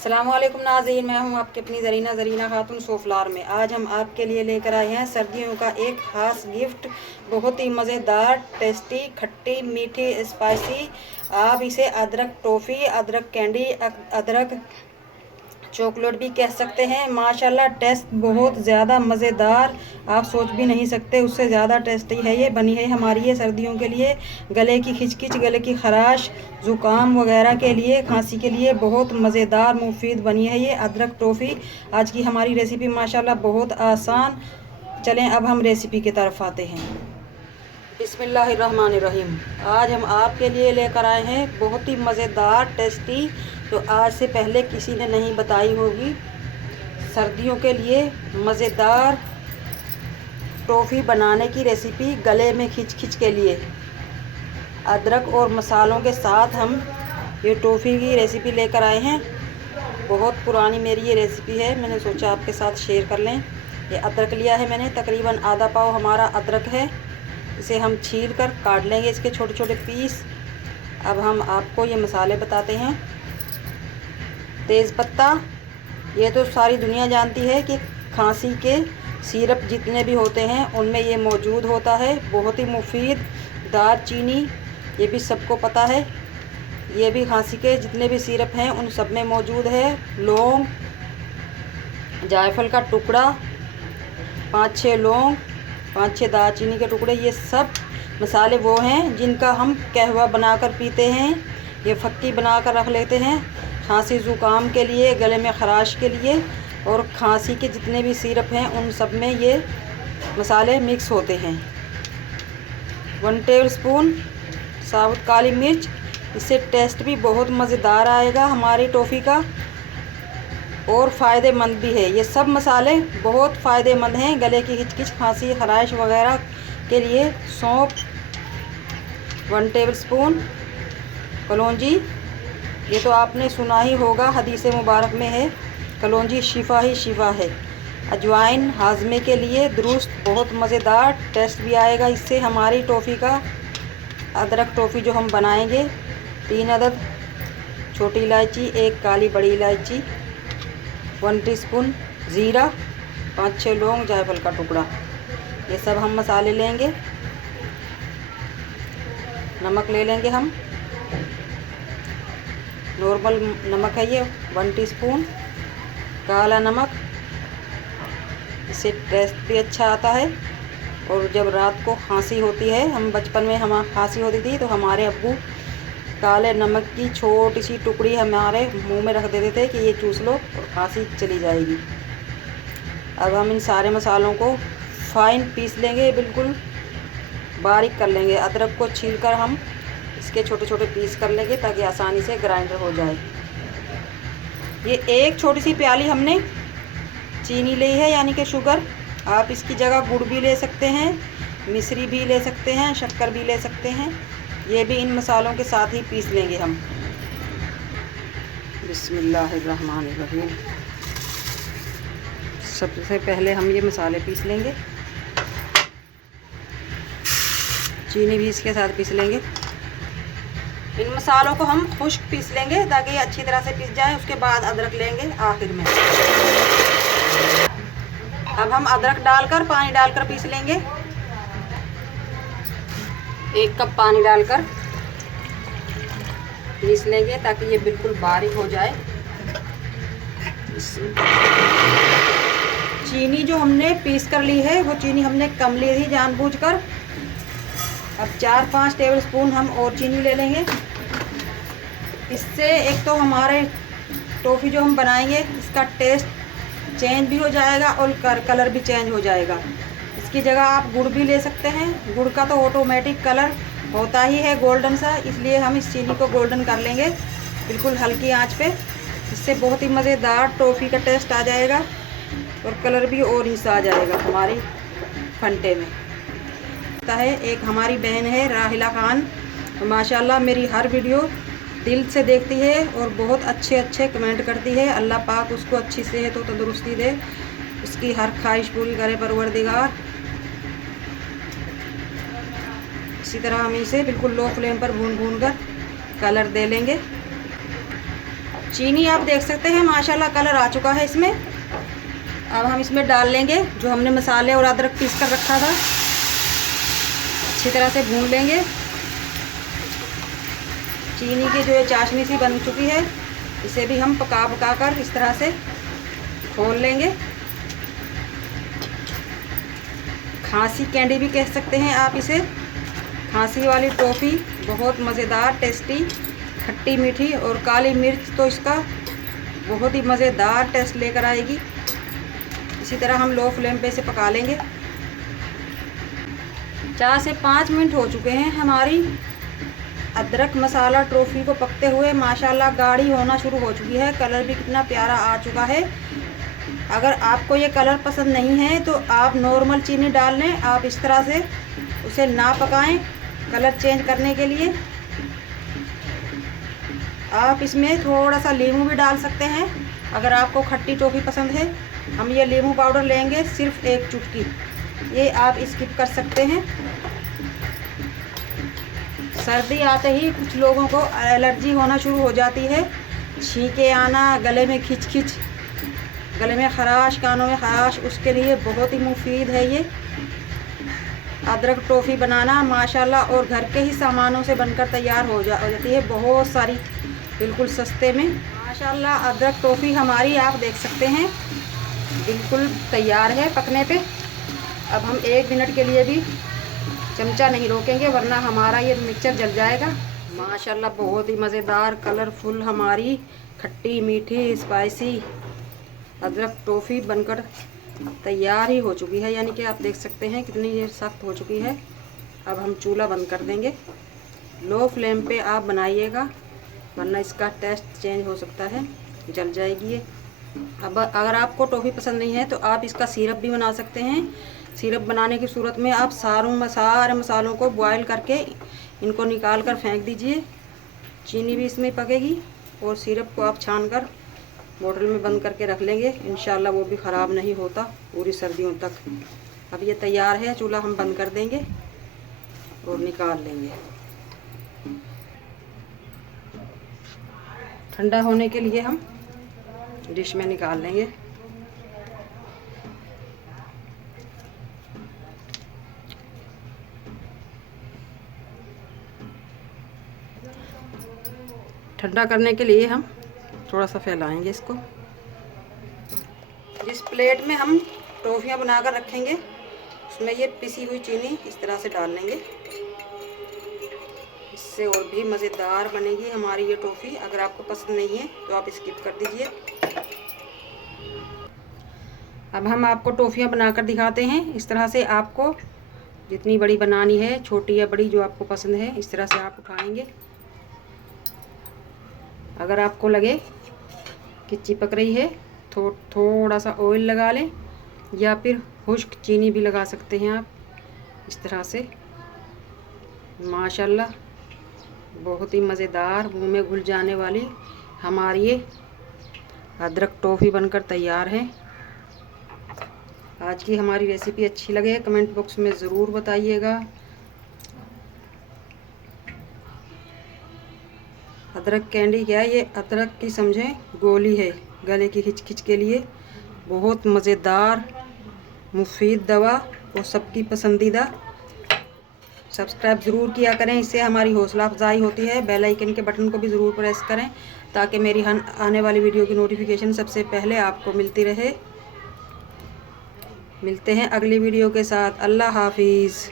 अस्सलामुअलैकुम नाज़रीन, मैं हूं आपकी अपनी ज़रीना खातून सोफलार में। आज हम आपके लिए लेकर आए हैं सर्दियों का एक ख़ास गिफ्ट। बहुत ही मज़ेदार, टेस्टी, खट्टी, मीठी, स्पाइसी। आप इसे अदरक टॉफ़ी, अदरक कैंडी, अदरक चॉकलेट भी कह सकते हैं। माशाल्लाह टेस्ट बहुत ज़्यादा मज़ेदार, आप सोच भी नहीं सकते उससे ज़्यादा टेस्टी है। ये बनी है हमारी ये सर्दियों के लिए, गले की खिचखिच, गले की खराश, ज़ुकाम वगैरह के लिए, खांसी के लिए बहुत मज़ेदार मुफीद बनी है ये अदरक टॉफ़ी। आज की हमारी रेसिपी माशाल्लाह बहुत आसान। चलें अब हम रेसिपी की तरफ आते हैं। बिस्मिल्लाहिर्रहमानिर्रहीम। आज हम आपके लिए लेकर आए हैं बहुत ही मज़ेदार, टेस्टी, जो आज से पहले किसी ने नहीं बताई होगी। सर्दियों के लिए मज़ेदार टॉफ़ी बनाने की रेसिपी, गले में खिच के लिए अदरक और मसालों के साथ हम ये टॉफ़ी की रेसिपी लेकर आए हैं। बहुत पुरानी मेरी ये रेसिपी है, मैंने सोचा आपके साथ शेयर कर लें। ये अदरक लिया है मैंने, तकरीबन आधा पाव हमारा अदरक है। इसे हम छील कर काट लेंगे इसके छोटे छोटे पीस। अब हम आपको ये मसाले बताते हैं। तेज़पत्ता, ये तो सारी दुनिया जानती है कि खांसी के सिरप जितने भी होते हैं उनमें ये मौजूद होता है, बहुत ही मुफीद। दालचीनी, ये भी सबको पता है, ये भी खांसी के जितने भी सिरप हैं उन सब में मौजूद है। लौंग, जायफल का टुकड़ा, 5-6 लौंग, 5-6 दालचीनी के टुकड़े, ये सब मसाले वो हैं जिनका हम कहवा बनाकर पीते हैं। ये फक्की बनाकर रख लेते हैं खांसी ज़ुकाम के लिए, गले में ख़राश के लिए, और खांसी के जितने भी सिरप हैं उन सब में ये मसाले मिक्स होते हैं। 1 टेबलस्पून साबुत काली मिर्च, इससे टेस्ट भी बहुत मज़ेदार आएगा हमारी टॉफ़ी का, और फ़ायदेमंद भी है। ये सब मसाले बहुत फ़ायदेमंद हैं गले की हिचकिच, खांसी, खराश वगैरह के लिए। सौंफ 1 टेबलस्पून, कलौंजी, ये तो आपने सुना ही होगा, हदीस मुबारक में है, कलौंजी शिफा ही शिफा है। अजवाइन हाजमे के लिए दुरुस्त, बहुत मज़ेदार टेस्ट भी आएगा इससे हमारी टॉफ़ी का। अदरक टॉफ़ी जो हम बनाएंगे, 3 अदद छोटी इलायची, 1 काली बड़ी इलायची, 1 टीस्पून ज़ीरा, 5-6 लौंग, जायफल का टुकड़ा, ये सब हम मसाले लेंगे। नमक ले लेंगे हम, नॉर्मल नमक है ये, 1 टीस्पून। काला नमक, इससे टेस्ट भी अच्छा आता है। और जब रात को खांसी होती है, हम बचपन में हम खांसी होती थी तो हमारे अब्बू काले नमक की छोटी सी टुकड़ी हमारे मुंह में रख देते थे कि ये चूस लो और खांसी चली जाएगी। अब हम इन सारे मसालों को फाइन पीस लेंगे, बिल्कुल बारीक कर लेंगे। अदरक को छीलकर हम इसके छोटे छोटे पीस कर लेंगे ताकि आसानी से ग्राइंडर हो जाए। ये एक छोटी सी प्याली हमने चीनी ली है, यानी कि शुगर। आप इसकी जगह गुड़ भी ले सकते हैं, मिश्री भी ले सकते हैं, शक्कर भी ले सकते हैं। ये भी इन मसालों के साथ ही पीस लेंगे हम। बिस्मिल्लाहिर्रहमानिर्रहीम। सबसे पहले हम ये मसाले पीस लेंगे, चीनी भी इसके साथ पीस लेंगे। इन मसालों को हम खुश्क पीस लेंगे ताकि ये अच्छी तरह से पीस जाए। उसके बाद अदरक लेंगे आखिर में। अब हम अदरक डालकर, पानी डालकर पीस लेंगे। 1 कप पानी डालकर पीस लेंगे ताकि ये बिल्कुल बारीक हो जाए। चीनी जो हमने पीस कर ली है वो चीनी हमने कम ली थी जानबूझकर। अब 4-5 टेबलस्पून हम और चीनी ले लेंगे। इससे एक तो हमारे टॉफ़ी जो हम बनाएंगे इसका टेस्ट चेंज भी हो जाएगा और कलर भी चेंज हो जाएगा। इसकी जगह आप गुड़ भी ले सकते हैं। गुड़ का तो ऑटोमेटिक कलर होता ही है गोल्डन सा, इसलिए हम इस चीनी को गोल्डन कर लेंगे बिल्कुल हल्की आंच पे। इससे बहुत ही मज़ेदार टॉफ़ी का टेस्ट आ जाएगा और कलर भी और हिस्सा आ जाएगा हमारी फंटे में। है एक हमारी बहन है राहिला खान, माशाल्लाह मेरी हर वीडियो दिल से देखती है और बहुत अच्छे अच्छे कमेंट करती है। अल्लाह पाक उसको अच्छी सेहत और तंदुरुस्ती दे, उसकी हर ख्वाहिश पूरी करे परवरदिगार। इसी तरह हम इसे बिल्कुल लो फ्लेम पर भून कर कलर दे लेंगे। चीनी आप देख सकते हैं माशाल्लाह कलर आ चुका है इसमें। अब हम इसमें डाल लेंगे जो हमने मसाले और अदरक पीस कर रखा था, अच्छी तरह से भून लेंगे। चीनी की जो ये चाशनी सी बन चुकी है, इसे भी हम पका पका कर इस तरह से खोल लेंगे। खांसी कैंडी भी कह सकते हैं आप इसे। खांसी वाली टॉफ़ी बहुत मज़ेदार, टेस्टी, खट्टी मीठी और काली मिर्च तो इसका बहुत ही मज़ेदार टेस्ट लेकर आएगी। इसी तरह हम लो फ्लेम पे इसे पका लेंगे। 4 से 5 मिनट हो चुके हैं हमारी अदरक मसाला टॉफ़ी को पकते हुए। माशाल्लाह गाढ़ी होना शुरू हो चुकी है, कलर भी कितना प्यारा आ चुका है। अगर आपको ये कलर पसंद नहीं है तो आप नॉर्मल चीनी डाल लें। आप इस तरह से उसे ना पकाएं कलर चेंज करने के लिए। आप इसमें थोड़ा सा नींबू भी डाल सकते हैं अगर आपको खट्टी टॉफ़ी पसंद है। हम ये नींबू पाउडर लेंगे सिर्फ 1 चुटकी, ये आप स्किप कर सकते हैं। सर्दी आते ही कुछ लोगों को एलर्जी होना शुरू हो जाती है, छींके आना, गले में खिच, गले में खराश, कानों में खराश, उसके लिए बहुत ही मुफीद है ये अदरक टॉफ़ी बनाना माशाल्लाह। और घर के ही सामानों से बनकर तैयार हो जाती है, बहुत सारी, बिल्कुल सस्ते में माशाल्लाह। अदरक टॉफ़ी हमारी आप देख सकते हैं बिल्कुल तैयार है पकने पे। अब हम 1 मिनट के लिए भी चमचा नहीं रोकेंगे वरना हमारा ये मिक्सचर जल जाएगा। माशाल्लाह बहुत ही मज़ेदार, कलरफुल हमारी खट्टी मीठी स्पाइसी अदरक टॉफ़ी बनकर तैयार ही हो चुकी है। यानी कि आप देख सकते हैं कितनी ये सख्त हो चुकी है। अब हम चूल्हा बंद कर देंगे। लो फ्लेम पे आप बनाइएगा वरना इसका टेस्ट चेंज हो सकता है, जल जाएगी ये। अब अगर आपको टॉफ़ी पसंद नहीं है तो आप इसका सिरप भी बना सकते हैं। सिरप बनाने की सूरत में आप सारे मसालों को बॉयल करके इनको निकाल कर फेंक दीजिए। चीनी भी इसमें पकेगी और सिरप को आप छान कर बोतल में बंद करके रख लेंगे। इंशाल्लाह वो भी ख़राब नहीं होता पूरी सर्दियों तक। अब ये तैयार है, चूल्हा हम बंद कर देंगे और निकाल लेंगे। ठंडा होने के लिए हम डिश में निकाल लेंगे। ठंडा करने के लिए हम थोड़ा सा फैलाएंगे इसको। जिस प्लेट में हम टॉफ़ियाँ बनाकर रखेंगे उसमें ये पिसी हुई चीनी इस तरह से डाल लेंगे। इससे और भी मज़ेदार बनेगी हमारी ये टॉफ़ी। अगर आपको पसंद नहीं है तो आप स्किप कर दीजिए। अब हम आपको टॉफ़ियाँ बनाकर दिखाते हैं। इस तरह से आपको जितनी बड़ी बनानी है, छोटी या बड़ी, जो आपको पसंद है, इस तरह से आप उठाएंगे। अगर आपको लगे कि चिपक रही है तो थोड़ा सा ऑयल लगा लें या फिर खुश्क चीनी भी लगा सकते हैं आप इस तरह से। माशाल्लाह बहुत ही मज़ेदार, मुंह में घुल जाने वाली हमारी ये अदरक टॉफ़ी बनकर तैयार है। आज की हमारी रेसिपी अच्छी लगे कमेंट बॉक्स में ज़रूर बताइएगा। अदरक कैंडी क्या है, ये अदरक की समझें गोली है गले की खिच के लिए। बहुत मज़ेदार मुफीद दवा और सबकी पसंदीदा। सब्सक्राइब ज़रूर किया करें, इससे हमारी हौसला अफजाई होती है। बेल आइकन के बटन को भी ज़रूर प्रेस करें ताकि मेरी आने वाली वीडियो की नोटिफिकेशन सबसे पहले आपको मिलती रहे। मिलते हैं अगली वीडियो के साथ। अल्लाह हाफिज़।